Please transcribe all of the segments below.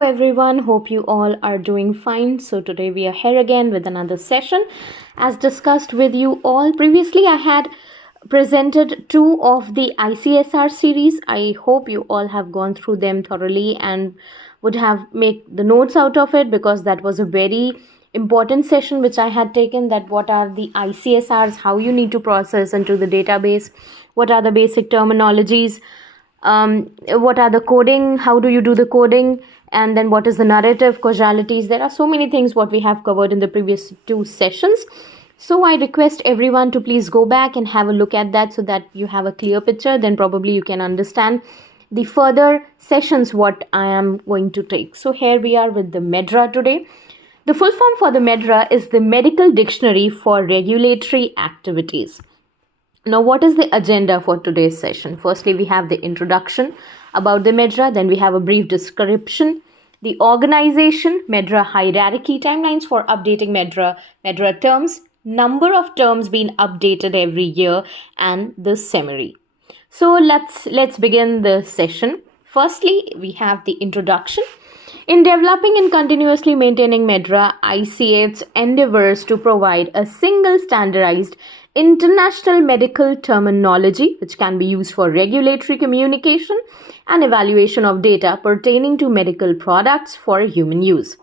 Everyone, hope you all are doing fine. So today we are here again with another session. As discussed with you all previously, I had presented two of the ICSR series. I hope you all have gone through them thoroughly and would have make the notes out of it, because that was a very important session which I had taken, that what are the ICSRs, how you need to process into the database, what are the basic terminologies, what are the coding, how do you do the coding, and then what is the narrative, causalities. There are so many things what we have covered in the previous two sessions. So I request everyone to please go back and have a look at that, so that you have a clear picture. Then probably you can understand the further sessions what I am going to take. So here we are with the MedDRA today. The full form for the MedDRA is the Medical Dictionary for Regulatory Activities. Now, what is the agenda for today's session? Firstly, we have the introduction about the MedDRA, then we have a brief description, the organization, MedDRA hierarchy, timelines for updating MedDRA terms, number of terms being updated every year, and the summary. So let's begin the session. Firstly, we have the introduction. In developing and continuously maintaining MedDRA, ICH endeavors to provide a single standardized international medical terminology which can be used for regulatory communication and evaluation of data pertaining to medical products for human use.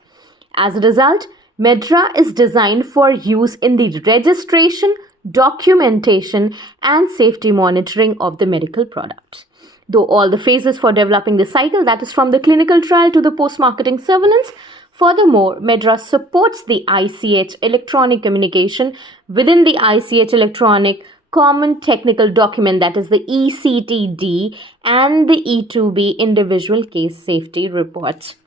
As a result, MedDRA is designed for use in the registration, documentation, and safety monitoring of the medical products. Though all the phases for developing the cycle, that is from the clinical trial to the post-marketing surveillance. Furthermore, MedDRA supports the ICH electronic communication within the ICH electronic common technical document, that is the ECTD, and the E2B individual case safety reports.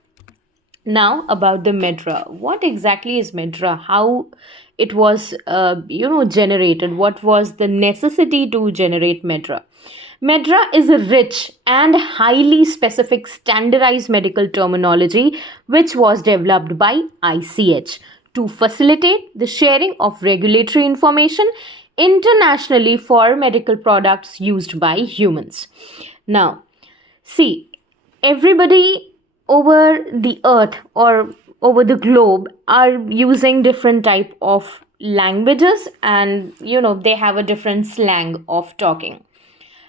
Now about the MedDRA. What exactly is MedDRA? How it was generated? What was the necessity to generate MedDRA? MedDRA is a rich and highly specific standardized medical terminology which was developed by ICH to facilitate the sharing of regulatory information internationally for medical products used by humans. Now, see, everybody over the earth or over the globe are using different type of languages, and they have a different slang of talking.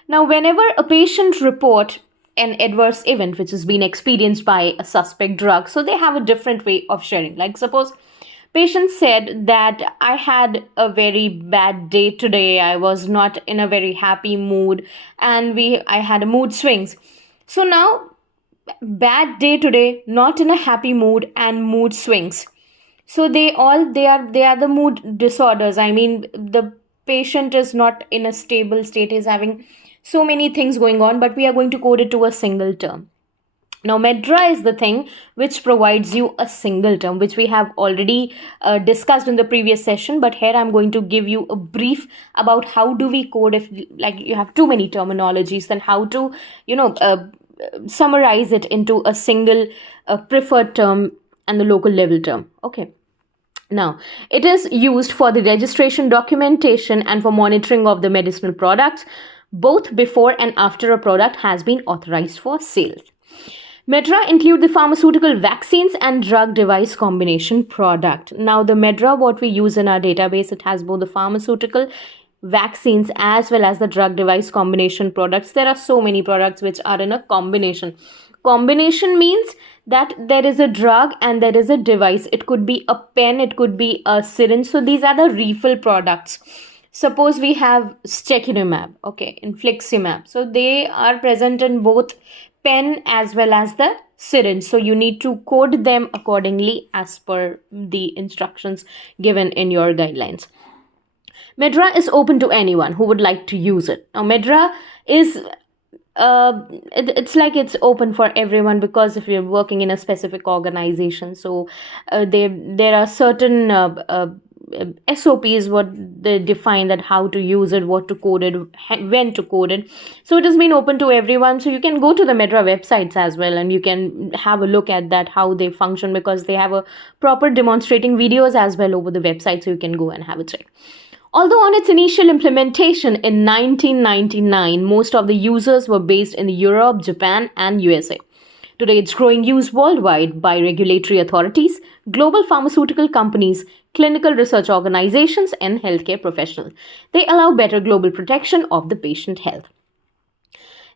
Now, whenever a patient report an adverse event which has been experienced by a suspect drug, so they have a different way of sharing. Like suppose patient said that I had a very bad day today, I was not in a very happy mood, and I had a mood swings. So now, bad day today, not in a happy mood, and mood swings. So they are the mood disorders. I mean, the patient is not in a stable state, is having so many things going on, but we are going to code it to a single term. Now, MedDRA is the thing which provides you a single term, which we have already discussed in the previous session. But here I'm going to give you a brief about how do we code if like you have too many terminologies, then how to summarize it into a single preferred term and the local level term. Okay. Now, it is used for the registration, documentation, and for monitoring of the medicinal products, both before and after a product has been authorized for sale. MedDRA include the pharmaceutical vaccines and drug device combination product. Now, the MedDRA, what we use in our database, it has both the pharmaceutical vaccines as well as the drug device combination products. There are so many products which are in a combination. Combination means that there is a drug and there is a device. It could be a pen, it could be a syringe. So these are the refill products. Suppose we have Stequinumab, infliximab. So they are present in both pen as well as the syringe. So you need to code them accordingly as per the instructions given in your guidelines. MedDRA is open to anyone who would like to use it. Now, MedDRA is it's open for everyone, because if you're working in a specific organization, so there are certain SOPs what they define, that how to use it, what to code it, when to code it. So it has been open to everyone. So you can go to the MedDRA websites as well, and you can have a look at that, how they function, because they have a proper demonstrating videos as well over the website. So you can go and have a check. Although on its initial implementation in 1999, most of the users were based in Europe, Japan, and USA. Today, it's growing use worldwide by regulatory authorities, global pharmaceutical companies, clinical research organizations, and healthcare professionals. They allow better global protection of the patient health.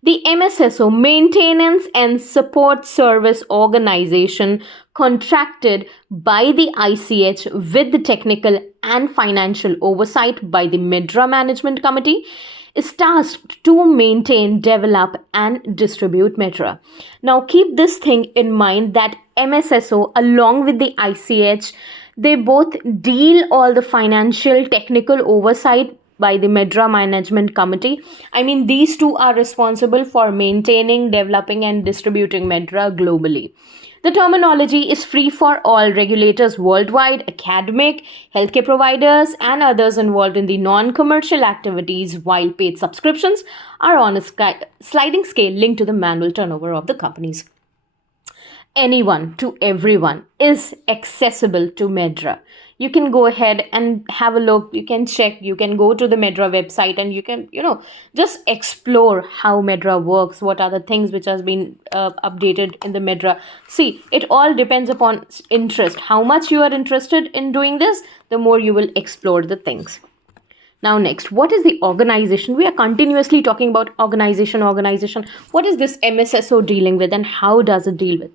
The MSSO, Maintenance and Support Service Organization, contracted by the ICH with the technical and financial oversight by the MedDRA Management Committee, is tasked to maintain, develop, and distribute MedDRA. Now, keep this thing in mind that MSSO, along with the ICH, they both deal all the financial technical oversight by the MedDRA Management Committee. I mean, these two are responsible for maintaining, developing, and distributing MedDRA globally. The terminology is free for all regulators worldwide, academic, healthcare providers, and others involved in the non-commercial activities, while paid subscriptions are on a sliding scale linked to the manual turnover of the companies. Anyone to everyone is accessible to MedDRA. You can go ahead and have a look, you can check, you can go to the MedDRA website and you can, just explore how MedDRA works, what are the things which has been updated in the MedDRA. See, it all depends upon interest. How much you are interested in doing this, the more you will explore the things. Now next, what is the organization? We are continuously talking about organization. What is this MSSO dealing with and how does it deal with?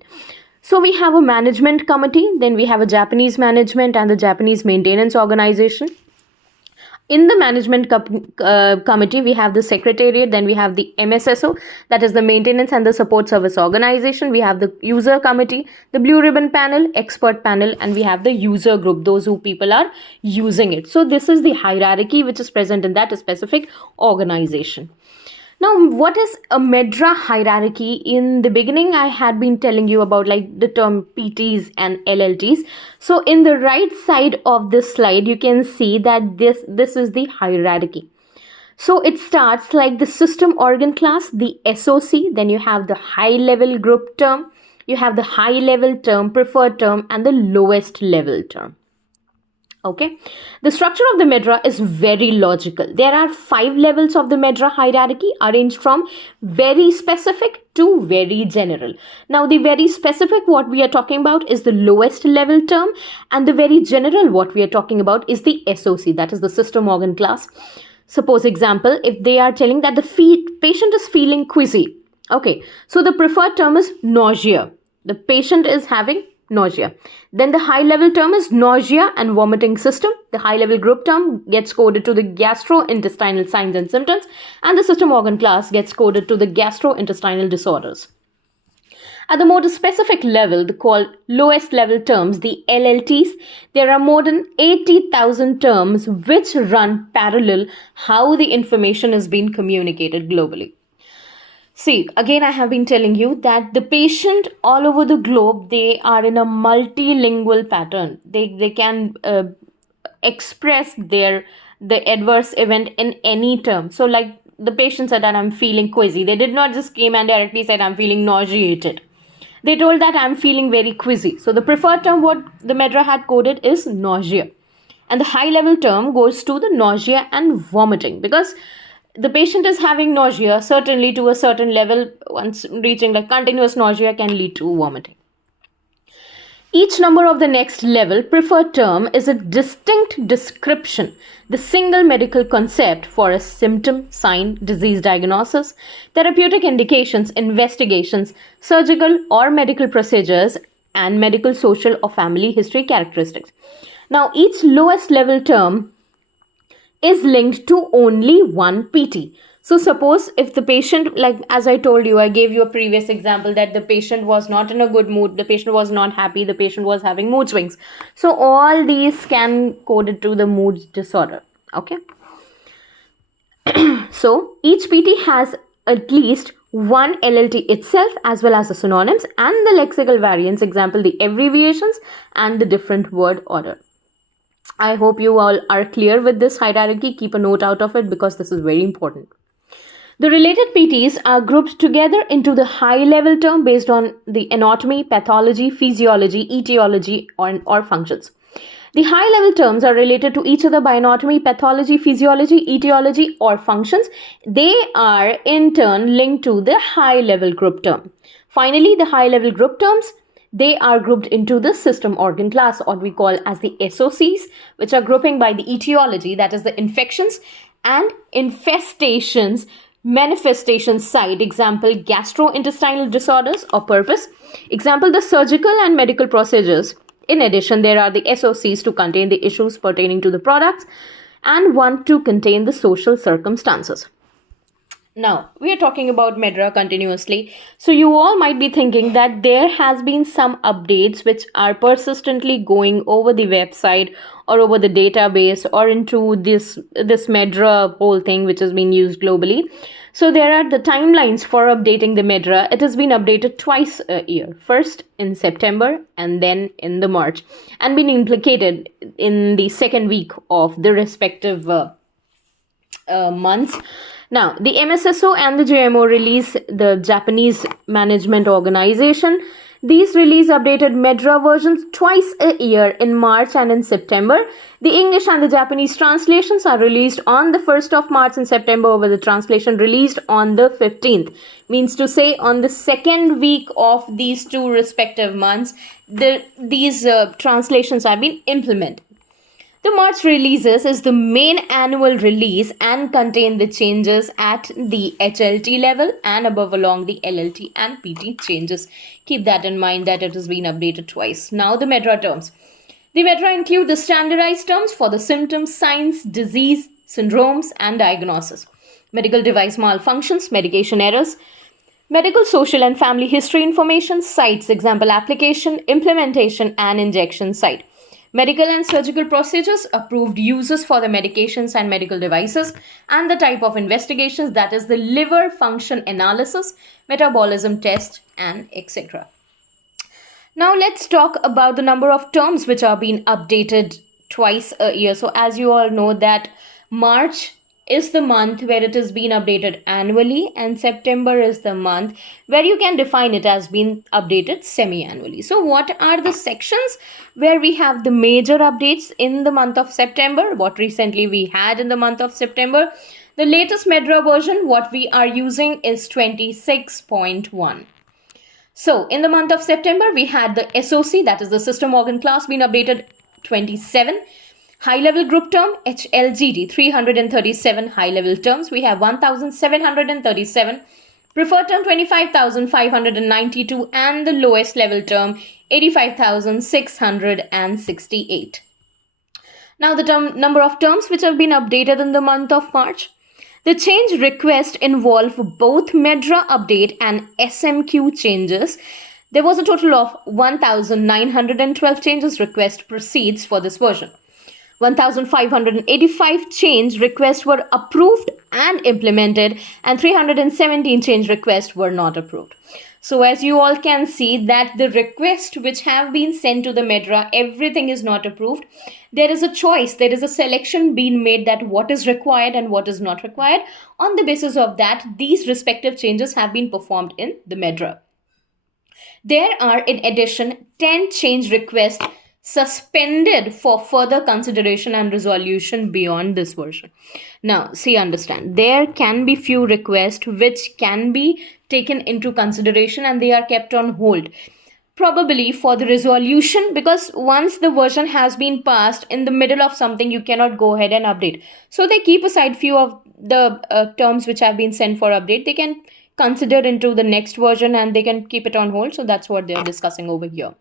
So we have a management committee, then we have a Japanese management and the Japanese maintenance organization. In the management committee, we have the secretariat, then we have the MSSO, that is the maintenance and the support service organization. We have the user committee, the blue ribbon panel, expert panel, and we have the user group, those who people are using it. So this is the hierarchy which is present in that specific organization. Now, what is a MedDRA hierarchy? In the beginning, I had been telling you about the term PTs and LLTs. So in the right side of this slide, you can see that this is the hierarchy. So it starts like the system organ class, the SOC, then you have the high level group term, you have the high level term, preferred term, and the lowest level term. Okay, the structure of the MedDRA is very logical. There are 5 levels of the MedDRA hierarchy arranged from very specific to very general. Now, the very specific what we are talking about is the lowest level term, and the very general what we are talking about is the SOC, that is the system organ class. Suppose example, if they are telling that the patient is feeling queasy. Okay, so the preferred term is nausea. The patient is having nausea. Then the high level term is nausea and vomiting system. The high level group term gets coded to the gastrointestinal signs and symptoms, and the system organ class gets coded to the gastrointestinal disorders. At the more specific level, the called lowest level terms, the LLTs, there are more than 80,000 terms which run parallel how the information is being communicated globally. See, again, I have been telling you that the patient all over the globe, they are in a multilingual pattern. They can express the adverse event in any term. So like the patient said that I'm feeling queasy. They did not just came and directly said I'm feeling nauseated. They told that I'm feeling very queasy. So the preferred term what the MedDRA had coded is nausea. And the high level term goes to the nausea and vomiting, because the patient is having nausea, certainly to a certain level, once reaching continuous nausea can lead to vomiting. Each number of the next level, preferred term, is a distinct description, the single medical concept for a symptom, sign, disease diagnosis, therapeutic indications, investigations, surgical or medical procedures, and medical, social, or family history characteristics. Now, each lowest level term is linked to only one PT. So suppose if the patient, as I told you, I gave you a previous example that the patient was not in a good mood, the patient was not happy, the patient was having mood swings. So all these can coded to the mood disorder. Okay. So each PT has at least one LLT itself as well as the synonyms and the lexical variants, example the abbreviations and the different word order. I hope you all are clear with this hierarchy. Keep a note out of it because this is very important. The related PTs are grouped together into the high level term based on the anatomy, pathology, physiology, etiology, or functions. The high level terms are related to each other by anatomy, pathology, physiology, etiology, or functions. They are in turn linked to the high level group term. Finally, the high-level group terms, they are grouped into the system organ class, or we call as the SOCs, which are grouping by the etiology, that is the infections and infestations, manifestation site. Example, gastrointestinal disorders or purpose. Example, the surgical and medical procedures. In addition, there are the SOCs to contain the issues pertaining to the products and one to contain the social circumstances. Now, we are talking about MedDRA continuously. So you all might be thinking that there has been some updates which are persistently going over the website or over the database or into this MedDRA whole thing which has been used globally. So there are the timelines for updating the MedDRA. It has been updated twice a year. First in September and then in the March, and been implicated in the second week of the respective months. Now, the MSSO and the JMO release, the Japanese Management Organization, these release updated MedDRA versions twice a year in March and in September. The English and the Japanese translations are released on the 1st of March and September, with the translation released on the 15th. Means to say, on the second week of these two respective months, these translations have been implemented. The March releases is the main annual release and contain the changes at the HLT level and above along the LLT and PT changes. Keep that in mind that it has been updated twice. Now the MedDRA terms. The MedDRA include the standardized terms for the symptoms, signs, disease, syndromes and diagnosis. Medical device malfunctions, medication errors, medical, social and family history information, sites, example application, implementation and injection site. Medical and surgical procedures, approved uses for the medications and medical devices, and the type of investigations, that is the liver function analysis, metabolism test, and etc. Now let's talk about the number of terms which are being updated twice a year. So as you all know that March is the month where it is being updated annually, and September is the month where you can define it as being updated semi-annually. So what are the sections where we have the major updates in the month of September? What recently we had in the month of September? The latest MedDRA version, what we are using is 26.1. So in the month of September, we had the SOC, that is the system organ class, being updated 27. High-level group term, HLGT, 337 high-level terms. We have 1,737. Preferred term, 25,592. And the lowest level term, 85,668. Now the number of terms which have been updated in the month of March. The change request involve both MedDRA update and SMQ changes. There was a total of 1,912 changes request proceeds for this version. 1,585 change requests were approved and implemented, and 317 change requests were not approved. So as you all can see that the requests which have been sent to the MedDRA, everything is not approved. There is a choice, there is a selection being made that what is required and what is not required. On the basis of that, these respective changes have been performed in the MedDRA. There are in addition 10 change requests suspended for further consideration and resolution beyond this version. Now, see, understand, there can be few requests which can be taken into consideration and they are kept on hold, probably for the resolution, because once the version has been passed, in the middle of something you cannot go ahead and update. So they keep aside few of the terms which have been sent for update. They can consider into the next version and they can keep it on hold. So that's what they're discussing over here.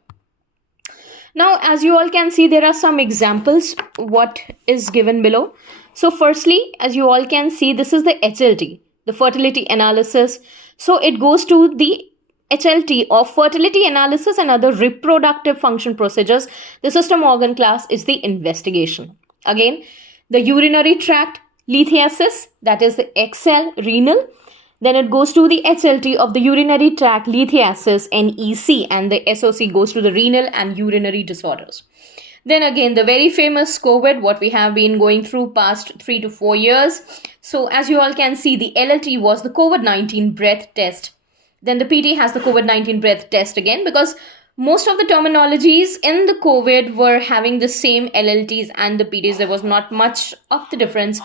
Now, as you all can see, there are some examples what is given below. So firstly, as you all can see, this is the HLT, the fertility analysis. So it goes to the HLT of fertility analysis and other reproductive function procedures. The system organ class is the investigation. Again, the urinary tract lithiasis, that is the XL renal. Then it goes to the HLT of the urinary tract lithiasis NEC, and the SOC goes to the renal and urinary disorders. Then again, the very famous COVID, what we have been going through past 3 to 4 years. So as you all can see, the LLT was the COVID-19 breath test. Then the PT has the COVID-19 breath test again, because most of the terminologies in the COVID were having the same LLTs and the PTs. There was not much of the difference.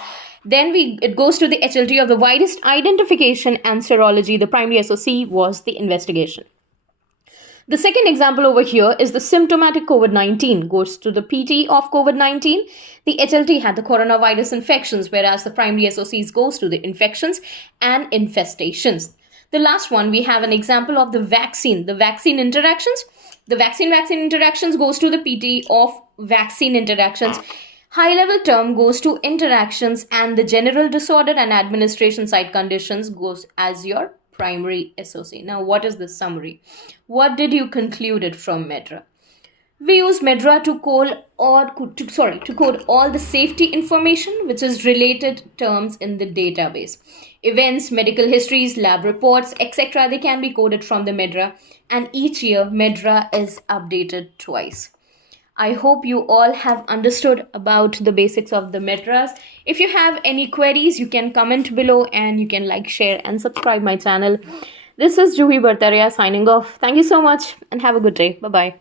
Then it goes to the HLT of the virus identification and serology. The primary SOC was the investigation. The second example over here is the symptomatic COVID-19 goes to the PT of COVID-19. The HLT had the coronavirus infections, whereas the primary SOCs goes to the infections and infestations. The last one, we have an example of the vaccine interactions. The vaccine interactions goes to the PT of vaccine interactions. High level term goes to interactions, and the general disorder and administration site conditions goes as your primary SOC. Now, what is the summary? What did you conclude it from MedDRA? We use MedDRA to code all the safety information which is related terms in the database. Events, medical histories, lab reports, etc. They can be coded from the MedDRA, and each year MedDRA is updated twice. I hope you all have understood about the basics of the MedDRAs. If you have any queries, you can comment below, and you can like, share and subscribe my channel. This is Juhi Bartaria signing off. Thank you so much and have a good day. Bye-bye.